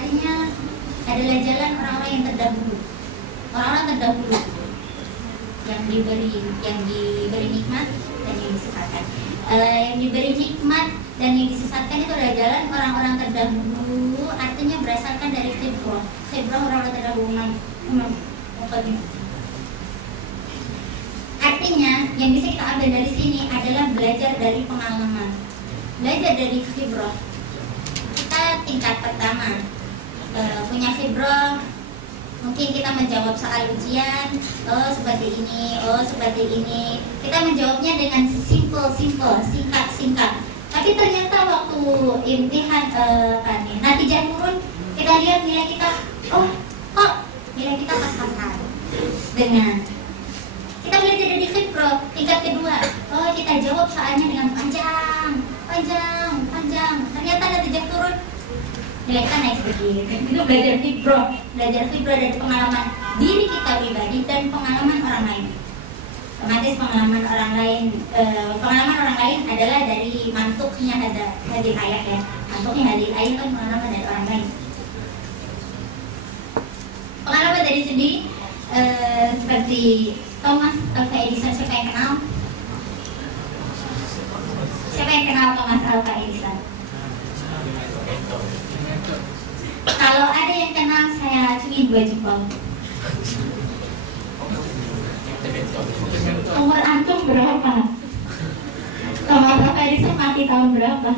artinya adalah jalan orang-orang yang terdahulu, orang-orang terdahulu yang diberi nikmat dan yang disesatkan. Yang diberi nikmat dan yang disesatkan itu adalah jalan orang-orang terdahulu, artinya berdasarkan dari khibrah orang-orang terdahulu. Artinya yang bisa kita ambil dari sini adalah belajar dari pengalaman, belajar dari khibrah. Kita tingkat pertama punya khibrah, mungkin kita menjawab soal ujian, oh seperti ini, oh seperti ini. Kita menjawabnya dengan simple, singkat. Tapi ternyata waktu imtihan natijah turun, kita lihat nilai kita, oh kok nilai kita pas-pasan. Dengan kita belajar dari khibrah tingkat kedua, oh kita jawab soalnya dengan panjang. Ternyata natijah turun, nilai kita naik sedikit. Itu belajar khibrah dari pengalaman diri kita pribadi dan pengalaman orang lain. Otomatis pengalaman orang lain adalah dari mantuknya hadil ayat ya. Mantuknya hadil ayat kan pengalaman dari orang lain. Pengalaman dari sendiri seperti Thomas Alva Edison. Siapa yang kenal? Thomas Alva Edison? Kalau ada yang kenal, saya acungi 2 jempol. Umur antum berapa? Thomas Alva Edison mati tahun berapa?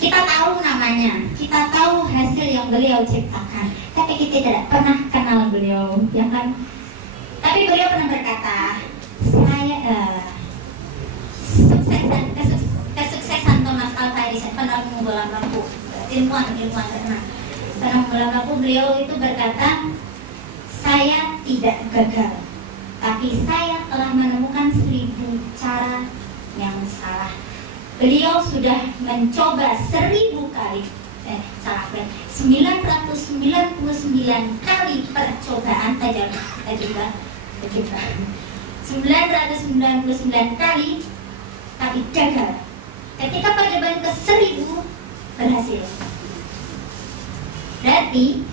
Kita tahu namanya, kita tahu hasil yang beliau ciptakan, tapi kita tidak pernah kenal beliau, ya kan? Tapi beliau pernah berkata, kesuksesan Thomas Alva Edison, penemuan bola lampu, ilmuwan terkenal, penemuan bola lampu, beliau itu berkata, saya tidak gagal, tapi saya telah menemukan 1000 cara yang salah. Beliau sudah mencoba 1000 kali, 999 kali percobaan tajribah 999 kali, tapi gagal. Ketika percobaan ke-1000 berhasil. Berarti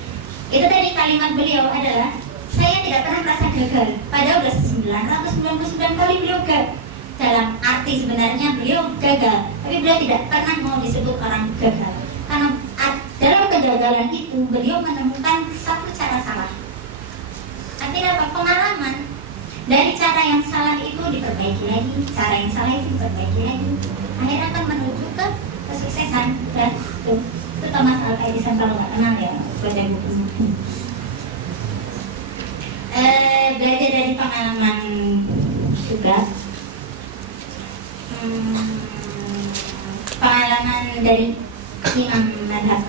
itu tadi kalimat beliau adalah, saya tidak pernah merasa gagal. Padahal udah 999 kali beliau gagal. Dalam arti sebenarnya beliau gagal, tapi beliau tidak pernah mau disebut orang gagal. Karena dalam kegagalan itu beliau menemukan 1 cara salah. Artinya apa? Pengalaman. Dari cara yang salah itu diperbaiki lagi, cara yang salah itu diperbaiki lagi, akhirnya akan menuju ke kesuksesan. Dan itu Thomas Alva Edison, kalau nggak kenal ya baca buku. Belajar dari pengalaman juga. Pengalaman dari imam madhab.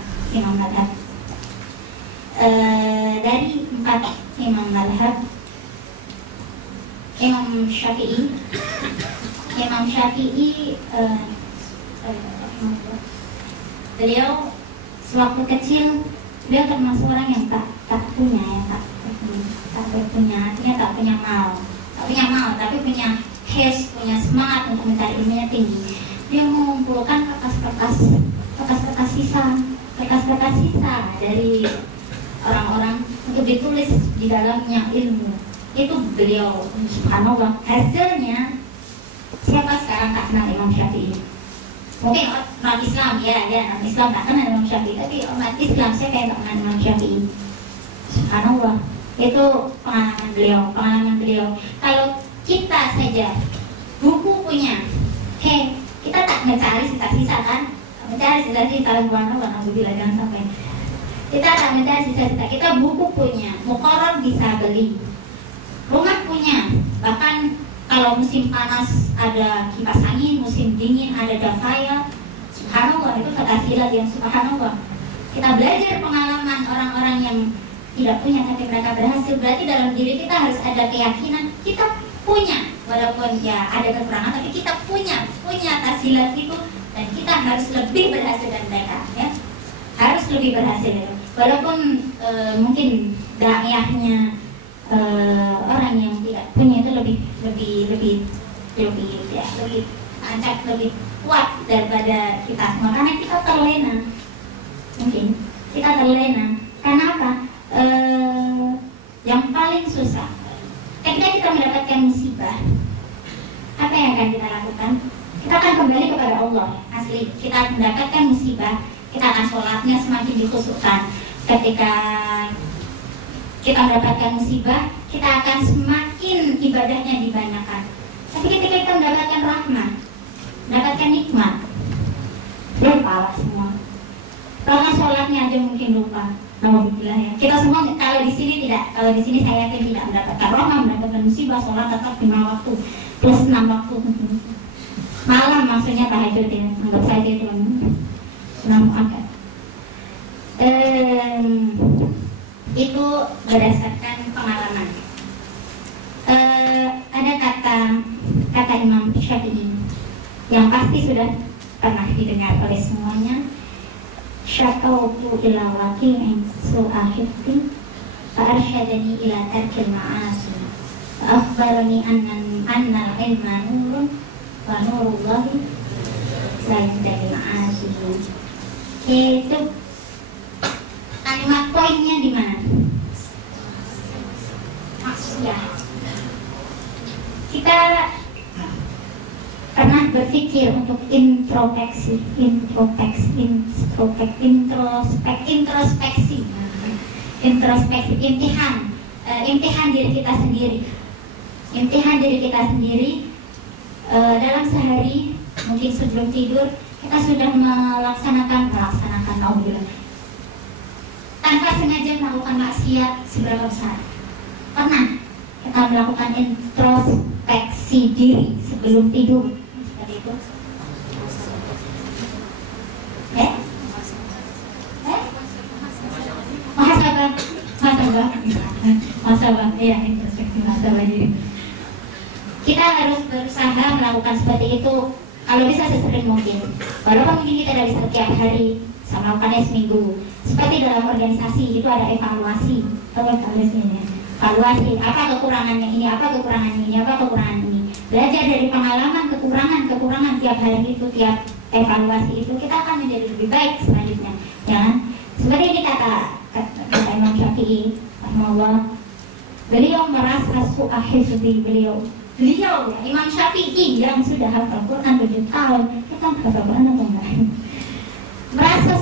Dari 4 imam madhab, Imam Syafi'i beliau sewaktu kecil beliau termasuk orang yang tak punya mal, tapi punya haus, punya semangat untuk mencari ilmunya tinggi. Dia mengumpulkan kertas-kertas sisa dari orang-orang untuk ditulis di dalamnya ilmu. Itu beliau, subhanallah, hasilnya siapa sekarang tak kenal Imam Syafi'i? Mungkin non Islam non Islam tak kenal Imam Syafi'i, tapi umat Islam siapa yang tak kenal Imam Syafi'i? Subhanallah, itu pengalaman beliau. Kalau kita saja buku punya, kita tak mencari sisa-sisa kan? Jangan sampai. Kita tak mencari sisa-sisa. Kita buku punya, muqarrar bisa beli, rumah punya. Bahkan kalau musim panas ada kipas angin, musim dingin ada dafaya. Subhanallah, itu ketasilat yang subhanallah. Kita belajar pengalaman orang-orang yang tidak punya tapi mereka berhasil. Berarti dalam diri kita harus ada keyakinan kita punya, walaupun ya ada kekurangan, tapi kita punya tasilat itu, dan kita harus lebih berhasil dari mereka, ya. Harus lebih berhasil itu. Walaupun mungkin dakwahnya orang yang tidak punya itu lebih tancap, lebih kuat daripada kita semua, karena kita terlena. Mungkin kita terlena. Karena apa? Yang paling susah ketika kita mendapatkan musibah, apa yang akan kita lakukan? Kita akan kembali kepada Allah. Asli, kita mendapatkan musibah, kita akan sholatnya semakin dikhusyukkan. Ketika kita mendapatkan musibah, kita akan semakin ibadahnya dibanyakan. Tapi ketika kita mendapatkan rahmat, mendapatkan nikmat, lupa lah semua. Karena sholatnya aja mungkin lupa. Alhamdulillah ya. Kita semua kalau di sini tidak, kalau di sini saya yakin tidak mendapatkan rahmat, mendapatkan musibah, sholat tetap 5 waktu plus 6 waktu. Malam maksudnya tahajud ya, anggap saja itu 6 angkat. Itu berdasarkan pengalaman. Ada kata Imam Syafi'i yang pasti sudah pernah didengar oleh semuanya. Syakautu ila waqi'in su'ahifti fa'arsyadani ila tarkil ma'asi fa'akhbarani annal ilma nurun wa nurullahi la yantahil ma'asi. Itu kalimat poinnya di mana? Maksiat. Kita pernah berpikir untuk introspeksi, imtihan diri kita sendiri, dalam sehari, mungkin sebelum tidur kita sudah melaksanakan alhamdulillah, tanpa sengaja melakukan maksiat seberapa besar. Pernah kita melakukan introspeksi diri sebelum tidur seperti itu? Muhasabah, iya, introspeksi muhasabah diri. Kita harus berusaha melakukan seperti itu kalau bisa sesering mungkin. Walaupun mungkin kita tidak bisa setiap hari, bisa melakukannya seminggu. Seperti dalam organisasi itu ada evaluasi, evaluasi apa kekurangannya ini, apa kekurangan ini, apa kekurangan ini. Belajar dari pengalaman kekurangan tiap hari itu, tiap evaluasi itu, kita akan menjadi lebih baik selanjutnya. Ya, seperti ini kata Imam Syafi'i, rahimahullah. Beliau merasa su'ahifdi beliau ya, Imam Syafi'i yang sudah hafal Quran 7 tahun, kita hafal Quran atau enggak? Merasa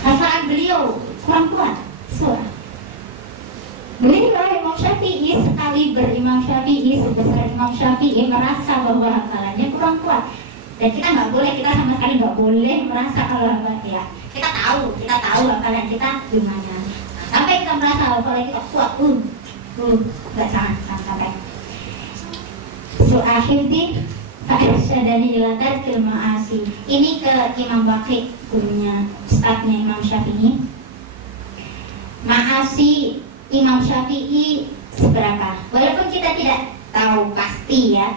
hafalan beliau kurang kuat surah. Beliau Imam Syafi'i sekali berimam Syafi'i, sebesar Imam Syafi'i merasa bahwa hafalannya kurang kuat. Dan kita nggak boleh, kita sama sekali nggak boleh merasa kalau ya kita tahu hafalan kita gimana. Sampai kita merasa hafalan kita kuat, nggak sampai. Su'ahifdi fa'arsyadani ila tarkil ma'asi. Ini ke Imam Baqi, gurunya, ustadznya Imam Syafi'i. Ma'asi Imam Syafi'i seberapa? Walaupun kita tidak tahu pasti ya.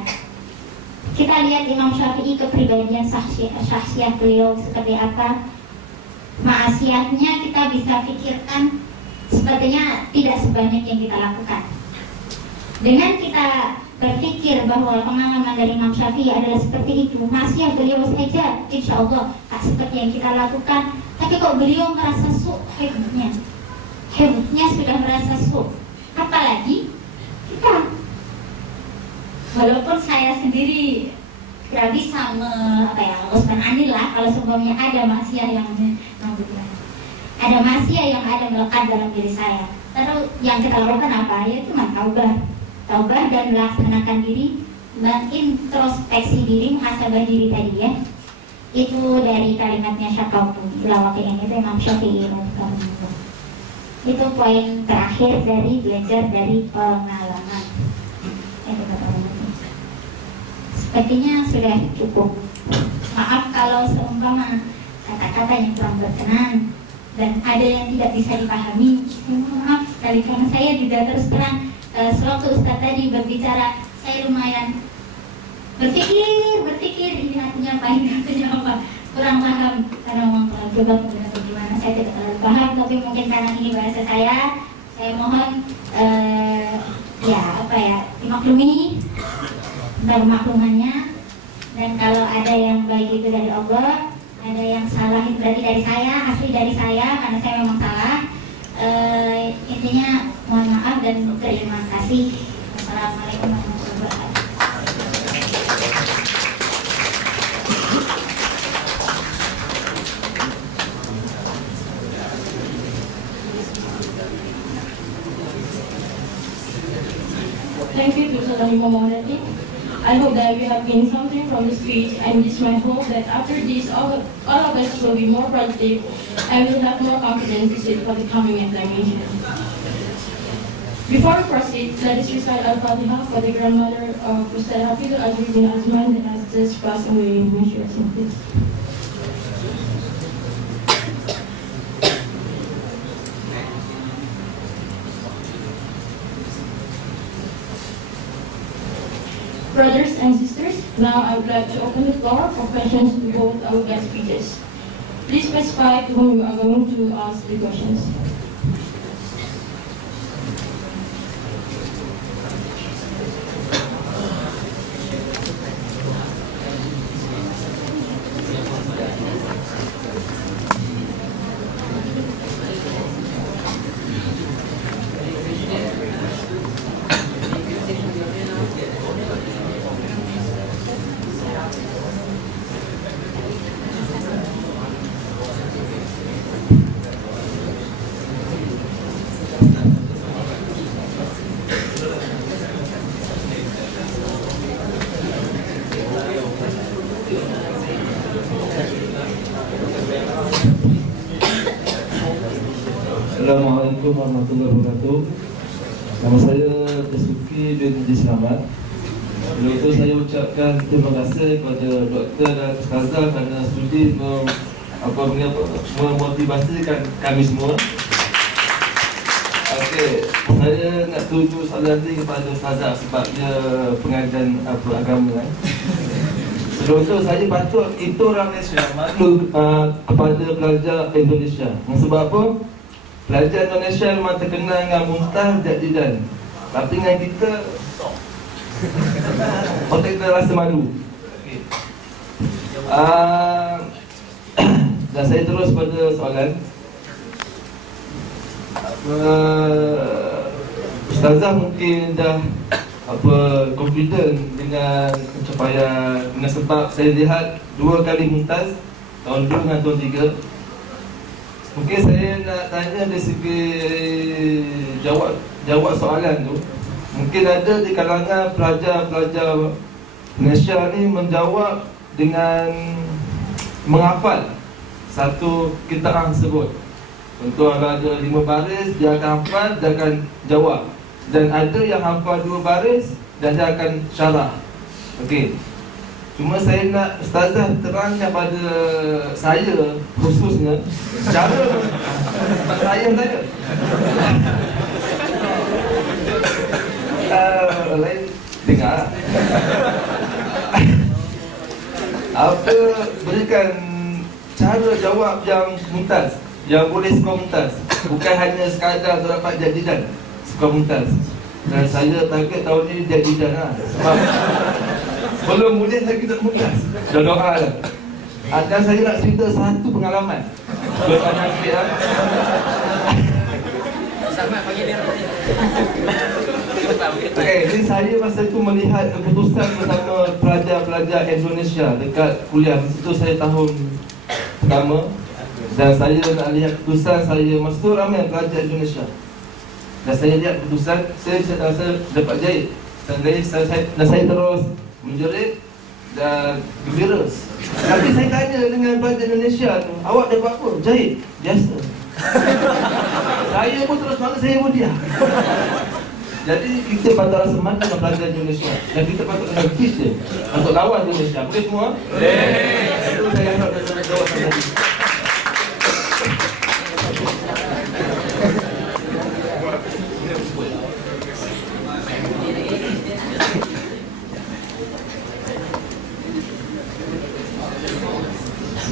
Kita lihat Imam Syafi'i kepribadian syahsiah beliau seperti apa. Maksiatnya kita bisa pikirkan sepertinya tidak sebanyak yang kita lakukan. Dengan kita berpikir bahwa pengalaman dari Imam Syafi'i adalah seperti itu, maksiat beliau saja insya Allah tak seperti yang kita lakukan. Tapi kok beliau merasa hidupnya sudah merasa apalagi kita. Walaupun saya sendiri tidak bisa meloloskan anil lah kalau sebelumnya ada maksiat yang ada melekat dalam diri saya. Terus yang kita lakukan apa? Ya cuma taubah dan melaksanakan diri, mengintrospeksi diri, muhasabah diri tadi ya. Itu dari kalimatnya Syakautu Ilawaqi'in, itu Imam Syafi'i. Itu poin terakhir dari belajar dari pengalaman. Sepertinya sudah cukup. Maaf kalau seumpama kata-kata yang kurang berkenan dan ada yang tidak bisa dipahami. Maaf sekali karena saya juga terus terang sewaktu Ustaz tadi berbicara, saya lumayan berpikir ini artinya apa, ini artinya apa, kurang paham karena memang coba bagaimana saya tidak terlalu paham, tapi mungkin karena ini bahasa saya mohon dimaklumi maklumannya. Dan kalau ada yang baik itu dari Allah, ada yang salah berarti dari saya, asli dari saya karena saya memang salah. Intinya mohon maaf dan terima kasih. Assalamualaikum warahmatullahi wabarakatuh. Thank you to Saudari Maulati. I hope that we have gained something from the speech, and it's my hope that after this, all of us will be more positive and will have more confidence to sit for the coming examination. Before we proceed, let us recite Al-Fatiha for the grandmother of Ustaz Hafizul Azri bin Azman that has just passed away. May she rest in peace. Brothers and sisters, now I would like to open the floor for questions to both our guest speakers. Please specify to whom you are going to ask the questions. Assalamualaikum warahmatullahi wabarakatuh. Nama saya Dasuki bin Haji Selamat. Sebelum itu saya ucapkan terima kasih kepada doktor dan ustazah kerana sudi memotivasikan kami semua. Okey, saya nak tuju soalan ni kepada ustazah sebab dia pengajian agama. Sebelum itu saya patut itu orang Malaysia maklum kepada pelajar Indonesia. Sebab apa? Pelajar Indonesia memang terkenal dengan muntah jadidan. Tapi dengan kita otak kita rasa malu. Dan saya terus pada soalan. Ustazah mungkin dah confident dengan pencapaian, dengan sebab saya lihat 2 kali mumtaz tahun 2 dan tahun 3. Mungkin saya nak tanya dari segi jawab soalan tu. Mungkin ada di kalangan pelajar-pelajar Malaysia ni menjawab dengan menghafal satu kitab tersebut. Contoh ada 5 baris, dia akan hafal, dia akan jawab. Dan ada yang hafal 2 baris dan dia akan syarah. Okey. Cuma saya nak ustazah terangkan pada saya khususnya cara saya lain dengar apa berikan cara jawab yang mumtaz, yang boleh skor mumtaz, bukan hanya sekadar dapat jadidan skor mumtaz. Dan saya target tahun ini jadidan lah. Sebab belum boleh lagi tak mumtaz. Dah doa dah. Dan saya nak cerita satu pengalaman. Bukan nanti lah. Okay, jadi saya masa itu melihat keputusan bersama pelajar-pelajar Indonesia dekat kuliah. Di situ saya tahun pertama. Dan saya nak lihat keputusan saya. Masa itu ramai pelajar Indonesia. Dan saya lihat keputusan, saya dapat jahit. Dan saya terus menjerit dan gembira. Tapi saya tanya dengan pelajar Indonesia tu, awak dapat apa? Jahit? Biasa. Saya pun terus malas, saya pun diam. Jadi kita patut rasa malu dengan pelajar Indonesia. Dan kita patut kena teach dia, patut lawan Indonesia. Boleh semua? Boleh. Itu saya harap dan jawab tadi.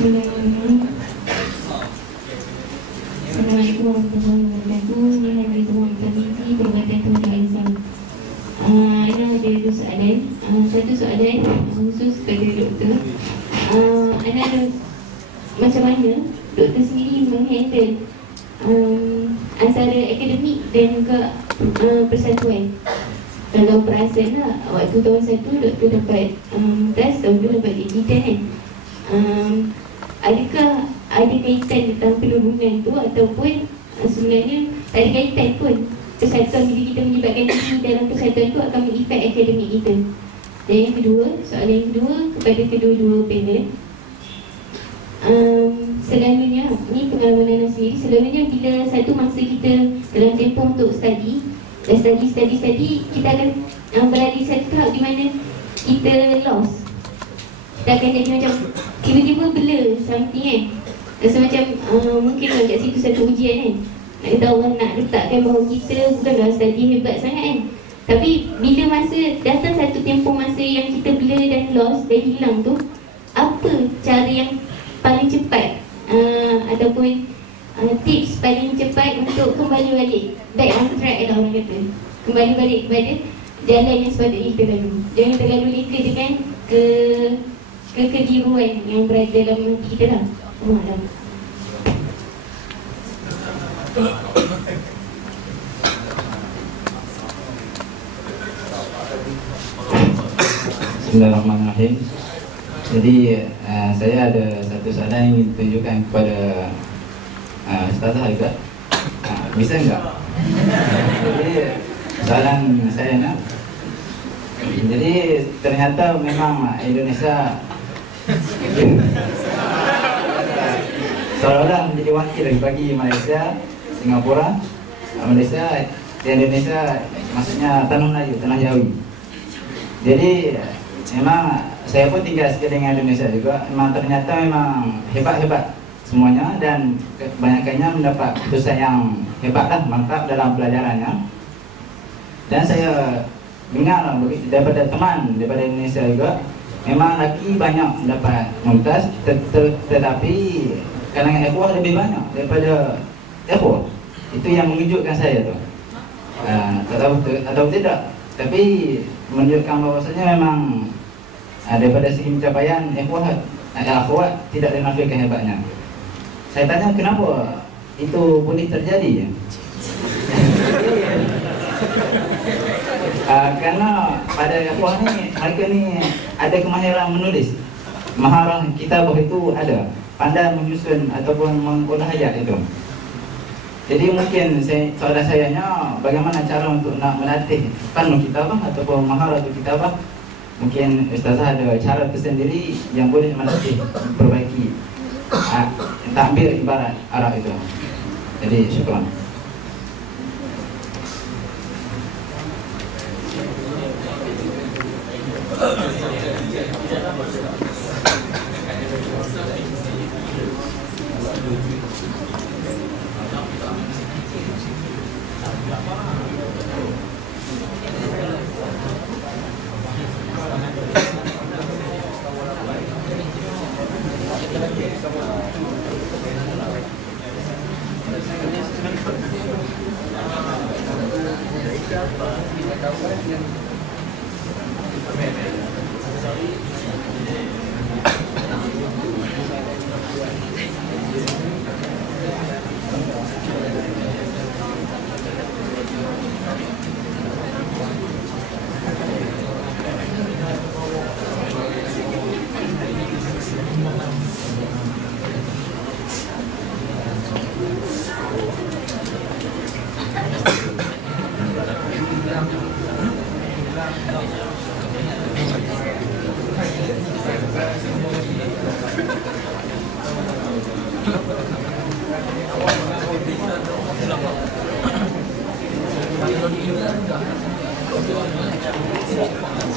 Bismillahirrahmanirrahim. Assalamualaikum warahmatullahi wabarakatuh. Ini hari semua komisi Perubatan Tinggi Islam. Ini ada 2 soalan. Satu soalan khusus kepada doktor. Ada macam mana doktor sendiri menghandle antara akademik dan juga persatuan. Kalau perasan lah, waktu tahun 1 doktor dapat test, tahun 2 dapat digital kan. Adakah ada kaitan tentang penurunan tu ataupun sebenarnya tak ada kaitan pun? Persatuan bila kita melibatkan diri dalam persatuan tu akan mengefek akademik kita. Dan yang kedua, soalan yang kedua kepada kedua-dua panel, selalunya, ni pengalaman Nana sendiri, selalunya bila satu masa kita dalam tempoh untuk study, dan study, kita akan berada di satu tahap di mana kita lost. Kita akan jadi macam tiba-tiba blur something kan. Rasa macam mungkin kat situ satu ujian kan. Nak kata orang nak letakkan bahawa kita bukanlah study hebat sangat kan. Tapi bila masa datang satu tempoh masa yang kita blur dan lost dan hilang tu, apa cara yang paling cepat ataupun tips paling cepat untuk kembali balik back on track lah orang kata, kembali balik kepada jalan yang sepatutnya kita lalu. Jangan terlalu leka dengan kekeliruan yang berada dalam hati kita lah. Bismillahirrahmanirrahim. Jadi saya ada satu soalan yang ingin tunjukkan kepada Ustazah juga. Bisa enggak? Jadi soalan saya nak. Jadi ternyata memang Indonesia seolah-olah menjadi wakil bagi Malaysia, Singapura, Malaysia di Indonesia, maksudnya Tanah Melayu, Tanah Jawi. Jadi memang saya pun tinggal sekeliling Indonesia juga. Memang ternyata memang hebat-hebat semuanya dan kebanyakannya mendapat keputusan yang hebat lah, mantap dalam pelajarannya. Dan saya dengar daripada teman daripada Indonesia juga, memang laki banyak mendapat mumtaz, tetapi kalangan ikhwah lebih banyak daripada ikhwah. Itu yang mengejutkan saya tu. Tak tahu atau tidak, tapi menunjukkan bahawasanya memang daripada segi pencapaian akhwat tidak dinafikan hebatnya. Saya tanya kenapa itu boleh terjadi? Karena pada akhwat ni, mereka ni ada kemahiran menulis. Maharah kitabah itu ada, pandai menyusun ataupun mengolah ayat itu. Jadi mungkin soalan sayanya, bagaimana cara untuk nak melatih fanu kitabah ataupun maharatu kitabah? Mungkin Ustazah ada cara tersendiri yang boleh melatih, perbaiki takbir ibarat Arab itu. Jadi syukran.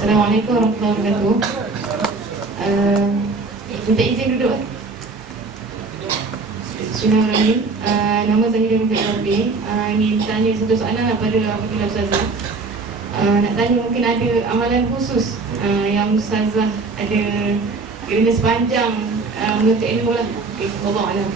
Assalamualaikum warahmatullahi wabarakatuh. Minta izin duduk. Bismillahirrahmanirrahim. Nama saya Rufiq Rabi. Ingin tanya satu soalan kepada Alhamdulillah Ustazah. Nak tanya mungkin ada amalan khusus yang Ustazah ada kerana sepanjang menuntut ilmu lah. Okay, wallahu a'lam.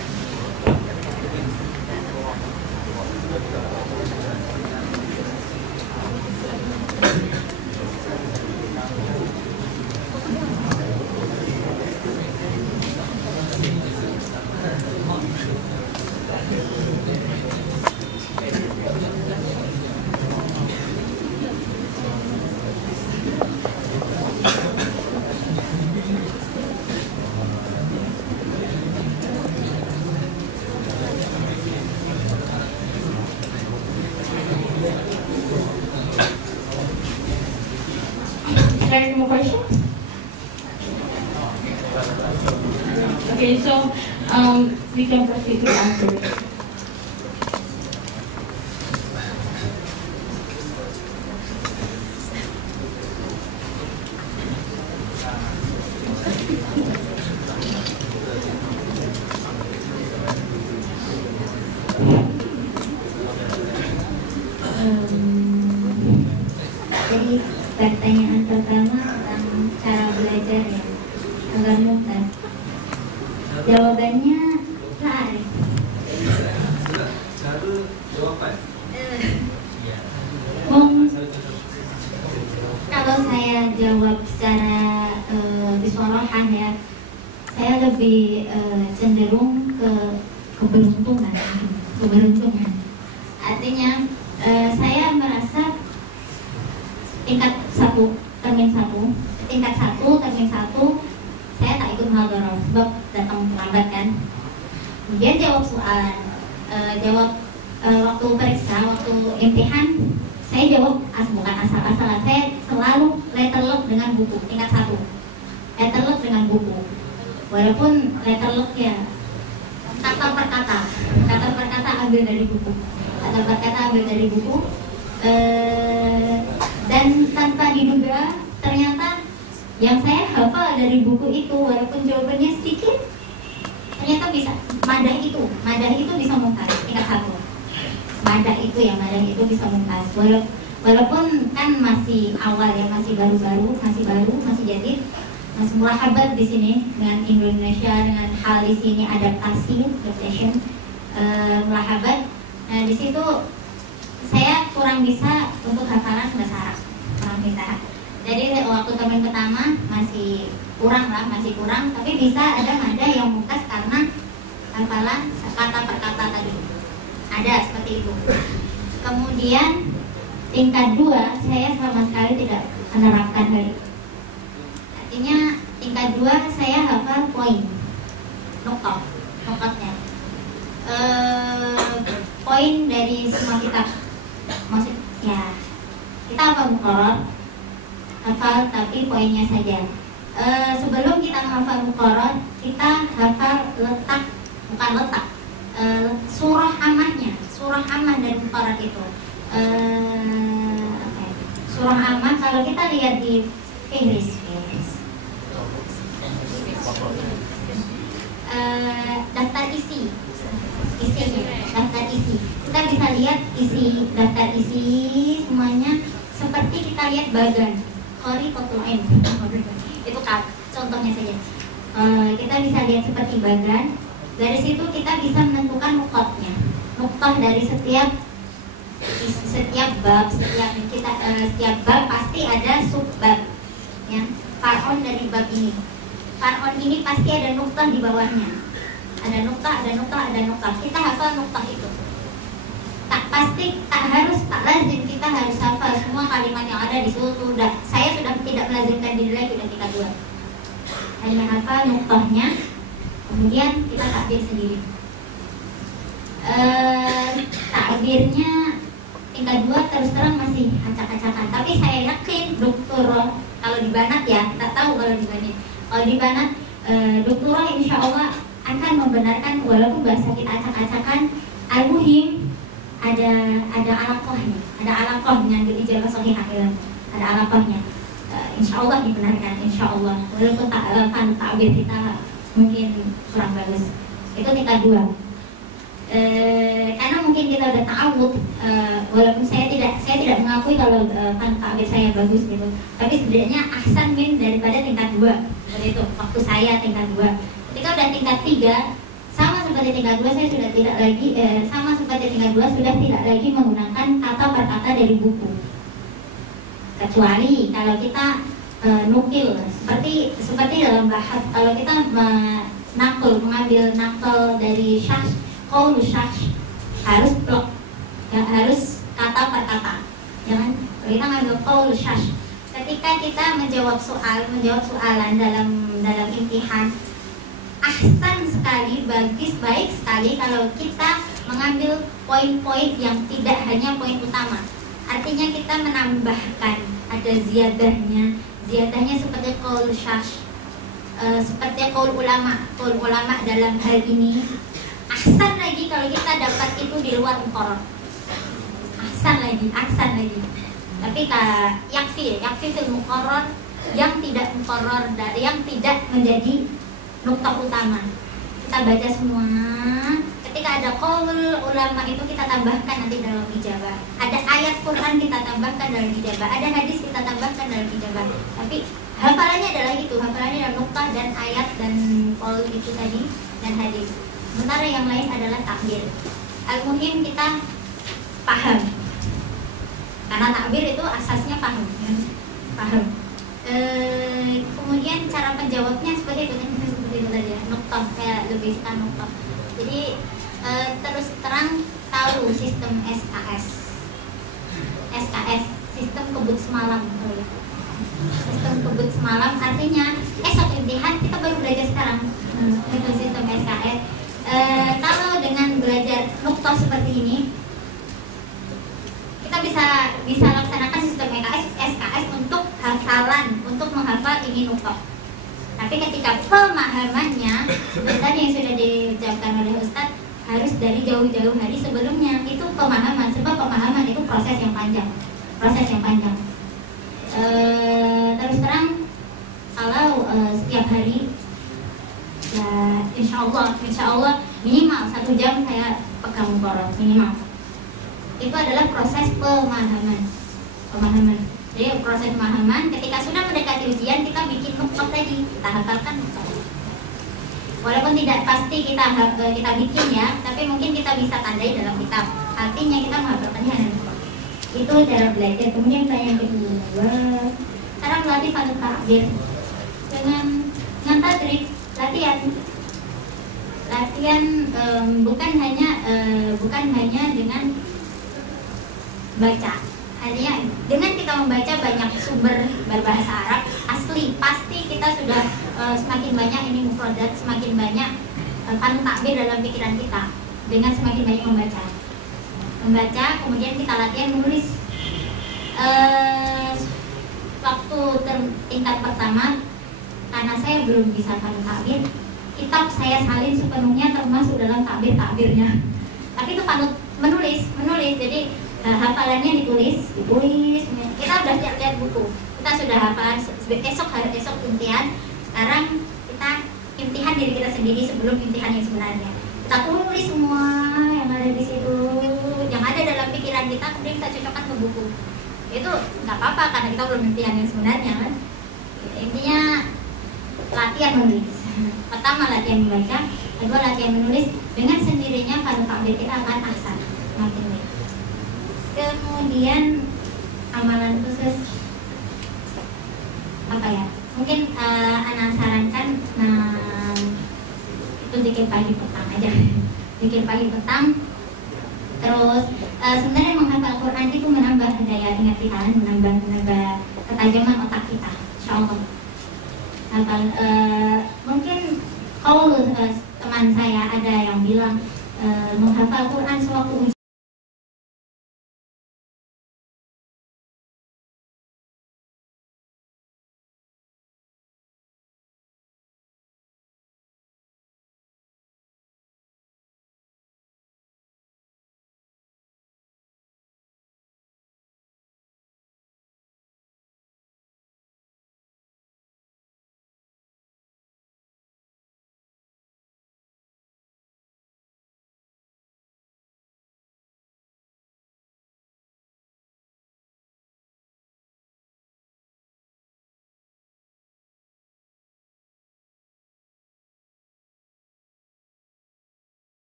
we can proceed with answers. Jadi pertanyaan pertama tentang cara belajar ya, agar mudah. Jawabannya lari. Kalau saya jawab secara bisorohan ya, saya lebih cenderung ke keberuntungan. Artinya saya merasa tingkat 1 termin 1 saya tak ikut muhadharah sebab datang terlambat kan. Kemudian jawab soal, waktu periksa, waktu imtihan saya jawab bukan asal-asalan, saya selalu letterlock dengan buku tingkat 1, letterlock dengan buku, walaupun letterlock ya kata per kata ambil dari buku, dan tanpa diduga ternyata yang saya hafal dari buku itu walaupun jawabannya sedikit ternyata bisa madah itu bisa mungkas tingkat 1. Madah itu bisa mungkas walaupun kan masih awal ya, masih baru, masih jadid, masih murahabat di sini dengan Indonesia, dengan hal di sini adaptation, murahabat. Nah di situ saya kurang bisa untuk hafalan bahasa Arab, kurang bisa. Jadi waktu termin pertama masih kurang, tapi bisa ada madah yang mungkas karena hafalan kata per kata tadi. Ada seperti itu. Kemudian tingkat 2 saya sama sekali tidak menerapkan hal itu. Artinya tingkat 2 saya hafal poin, nukotnya. Poin dari semua kitab. Maksudnya kita hafal muqarrar, hafal tapi poinnya saja. Sebelum kita menghafal muqarrar, kita hafal surah amah dari muqarrar itu. Surah amah kalau kita lihat di Fihris, daftar isi, kita bisa lihat daftar isi semuanya seperti kita lihat bagan khariqatul ain. Itu contohnya saja. Kita bisa lihat seperti bagan. Dari situ kita bisa menentukan nuktahnya. Nuktah dari setiap bab, setiap bab pasti ada subbab. Ya, far'on dari bab ini. Far'on ini pasti ada nuktah di bawahnya. Ada nuktah. Kita hafal nuktah itu. Tak lazim kita harus hafal semua kalimat yang ada di situ. Saya sudah tidak melazimkan diri lagi udah tingkat 2. Hanya hafal nuktahnya, kemudian kita takbir sendiri. Takbirnya tingkat 2 terus terang masih acak-acakan. Tapi saya yakin doktor kalau di Banat ya, tak tahu kalau di Banat. Kalau di Banat, doktora insya Allah akan membenarkan walaupun bahasa kita acak-acakan. Al-Muhim ada alaqahnya, ada alaqah dengan ijazah sahihah ya. Ada alaqahnya. Insya Allah dibenarkan, insya Allah. Walaupun takbir kita mungkin kurang bagus. Itu tingkat 2. Karena mungkin kita udah ta'awud, walaupun saya tidak mengakui kalau takbir saya bagus gitu. Tapi setidaknya ahsan min daripada tingkat 2. Seperti itu. Waktu saya tingkat 2. Ketika udah tingkat 3, sama seperti tingkat 2 saya sudah tidak lagi sudah tidak lagi menggunakan kata per kata dari buku. Kecuali kalau kita nukil seperti dalam bahas, kalau kita mengambil nakal dari qaulu syash, harus blok, ya, harus kata per kata. Jangan kita ngambil qaulu syash. Ketika kita menjawab soalan dalam imtihan, ahsan sekali, baik sekali kalau kita mengambil poin-poin yang tidak hanya poin utama. Artinya kita menambahkan, ada ziyadahnya seperti qaul syash. seperti kaul ulama dalam hal ini. Ahsan lagi kalau kita dapat itu di luar muqarrar. Ahsan lagi. Tapi yakfi fil muqarrar, yang tidak muqarrar, yang tidak menjadi nukta utama. Kita baca semua. Ketika ada qaul ulama itu kita tambahkan nanti dalam ijabah. Ada ayat Quran kita tambahkan dalam ijabah. Ada hadis kita tambahkan dalam ijabah. Tapi hafalannya adalah itu, hafalannya adalah nukta dan ayat dan qaul itu tadi dan hadis. Sementara yang lain adalah takbir. Al-muhim kita paham. Karena takbir itu asasnya paham, ya? Paham. Kemudian cara menjawabnya seperti itu tadi ya, nukta, kayak lebih suka nukta. Jadi terus terang tahu sistem SKS, sistem kebut semalam. Sistem kebut semalam artinya esok imtihan, kita baru belajar sekarang. Itu sistem SKS. Kalau dengan belajar nukta seperti ini, kita bisa laksanakan sistem SKS untuk hafalan, untuk menghafal ini nukta. Tapi ketika pemahamannya, tadi yang sudah diucapkan oleh Ustadz, harus dari jauh-jauh hari sebelumnya. Itu pemahaman, sebab pemahaman itu proses yang panjang. Terus terang, kalau setiap hari, ya insya Allah minimal 1 jam saya pegang muqarrar, minimal. Itu adalah proses pemahaman. Jadi proses pemahaman, ketika sudah mendekati ujian kita bikin nukta tadi, kita hafalkan nukta. Walaupun tidak pasti kita bikin ya, tapi mungkin kita bisa tandai dalam kitab. Artinya kita menghafalkannya nukta. Itu cara belajar. Kemudian yang kedua, cara melatih pada takbir dengan tadrib, latihan bukan hanya dengan baca. Artinya dengan kita membaca banyak sumber berbahasa Arab asli, pasti kita sudah semakin banyak ini mufradat, semakin banyak fanu takbir dalam pikiran kita dengan semakin banyak membaca, kemudian kita latihan menulis. Waktu tingkat pertama, karena saya belum bisa fanu takbir, kitab saya salin sepenuhnya termasuk dalam takbirnya. Tapi itu fanu menulis, jadi hafalannya ditulis. Kita udah lihat buku, kita sudah hafal. Esok imtihan. Sekarang kita imtihan diri kita sendiri sebelum imtihan yang sebenarnya. Kita tulis semua yang ada di situ, yang ada dalam pikiran kita, kemudian kita cocokkan ke buku. Itu nggak apa-apa karena kita belum imtihan yang sebenarnya kan. Intinya latihan menulis. Pertama latihan membaca, kedua latihan menulis. Dengan sendirinya fanu takbir kita akan ahsan, makin baik. Kemudian amalan khusus apa ya? Mungkin anak sarankan itu zikir pagi petang aja. Zikir pagi petang. Terus sebenarnya menghafal Quran itu menambah daya ingat kita, menambah ketajaman otak kita. Insyaallah. Hafal mungkin kalau teman saya ada yang bilang menghafal Quran sewaktu